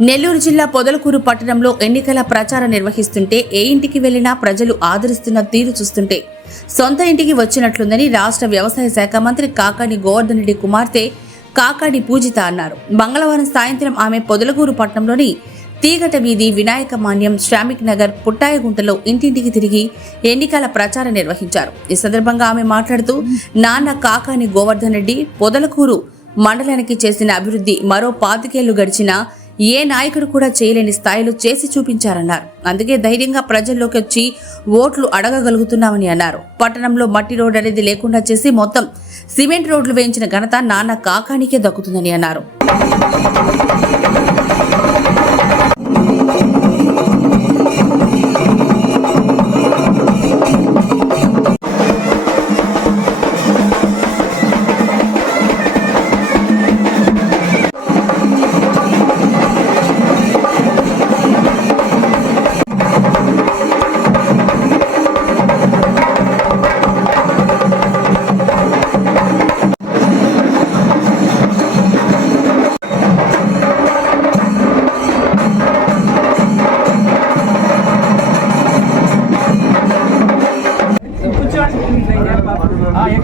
నెల్లూరు జిల్లా పొదలకూరు పట్టణంలో ఎన్నికల ప్రచారం నిర్వహిస్తుంటే ఏ ఇంటికి వెళ్ళినా ప్రజలు ఆదరిస్తున్న తీరు చూస్తుంటే సొంత ఇంటికి వచ్చినట్లుందని రాష్ట్ర వ్యవసాయ శాఖ మంత్రి కాకాని గోవర్ధన్ రెడ్డి కుమార్తె కాకాని పూజిత అన్నారు. మంగళవారం సాయంత్రం ఆమె పొదలకూరు పట్టణంలోని తీగట వీధి వినాయక మాన్యం శ్రామిక్ నగర్ పుట్టాయగుంటలో ఇంటింటికి తిరిగి ఎన్నికల ప్రచారం నిర్వహించారు. ఈ సందర్భంగా ఆమె మాట్లాడుతూ నాన్న కాకాని గోవర్ధన్ రెడ్డి పొదలకూరు మండలానికి చేసిన అభివృద్ధి మరో పాతికేళ్ళు గడిచినా ఏ నాయకుడు కూడా చేయలేని స్థాయిలో చేసి చూపించారన్నారు. అందుకే ధైర్యంగా ప్రజల్లోకి వచ్చి ఓట్లు అడగగలుగుతున్నామని అన్నారు. పట్టణంలో మట్టి రోడ్ అనేది లేకుండా చేసి మొత్తం సిమెంట్ రోడ్లు వేయించిన ఘనత నాన్న కాకానికే దక్కుతుందని అన్నారు.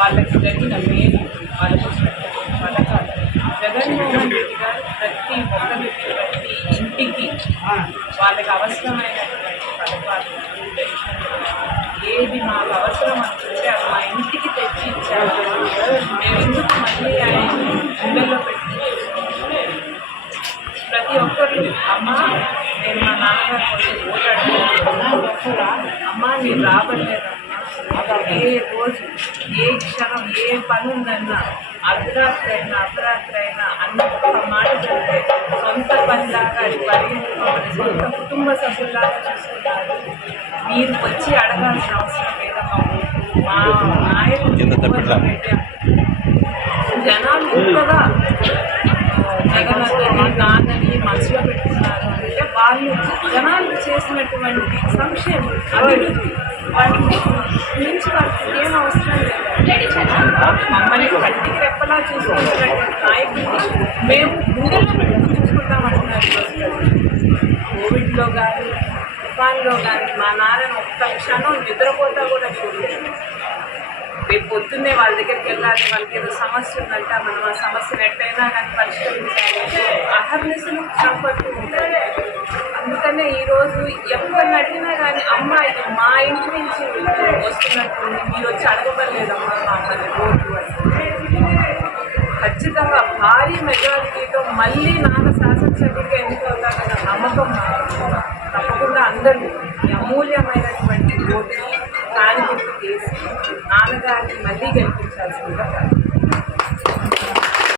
వాళ్ళకి జరిగిన మేలు వాళ్ళకి పథకాలు. జగన్మోహన్ రెడ్డి గారు ప్రతి ఒక్కరికి ప్రతి ఇంటికి వాళ్ళకి అవసరమైనటువంటి పథకాలు ఏది మాకు అవసరం అనుకుంటే అది మా ఇంటికి తెచ్చి ఇచ్చారు. మేము ఎందుకు మళ్ళీ ఆయన గుండెల్లో పెట్టి ప్రతి ఒక్కరు అమ్మ నేను మా నాన్నగారు కొంచెం ఓటాడుతున్నాను అమ్మ నేను రాబట్టలేదమ్మా ఏ రోజు ఏ క్షణం ఏ పని ఉందన్నా అర్ధరాత్రి అయినా అర్ధరాత్రి అయినా అన్న ఒక్క మాట చెప్తే సొంత పనిలాగా అది పరిగెత్తుకోవాలి సొంత కుటుంబ సభ్యుల్లాగా చూసుకుంటారు. మీరు వచ్చి అడగాల్సిన అవసరం లేదమ్మా మా నాయకుడు జనాలు ఇంతగా జగన్ చేసినటువంటి సంక్షేమం అభివృద్ధి వాటిని మించి వాళ్ళకి ఏం అవసరం లేదు. మమ్మల్ని కంటికి రెప్పలా చూసుకున్నటువంటి నాయకుడిని మేము గుండెల్లో పెట్టుకుని చూసుకుంటామంటున్నారు కోవిడ్లో కానీ తుఫాన్లో కానీ మా నాన్న ఒక్క క్షణం నిద్రపోతా కూడా చూడలేదు. రేపు పొద్దున్నే వాళ్ళ దగ్గరికి వెళ్ళాలి వాళ్ళకి ఏదో సమస్య ఉందంట మనం ఆ సమస్యను ఎట్టయినా కానీ పరిష్కరించాలి. అహర్నిశలు శ్రమపడుతూ ఉంటాయి అందుకనే ఈరోజు ఎవరిని అడిగినా కానీ అమ్మ ఇది మా ఇంటి నుంచి వస్తున్నట్టుంది మీరు వచ్చి అడగబడలేదమ్మా మా అమ్మని ఓటు ఖచ్చితంగా భారీ మెజారిటీతో మళ్ళీ నాన్న శాసనసభ్యుడిగా ఎన్నికవుతారన్న నమ్మకం తప్పకుండా అందరూ ఈ అమూల్యమైనటువంటి ఓటుని కాని గుర్తు చేసి నాన్నగారిని మళ్ళీ గెలిపించాల్సిందిగా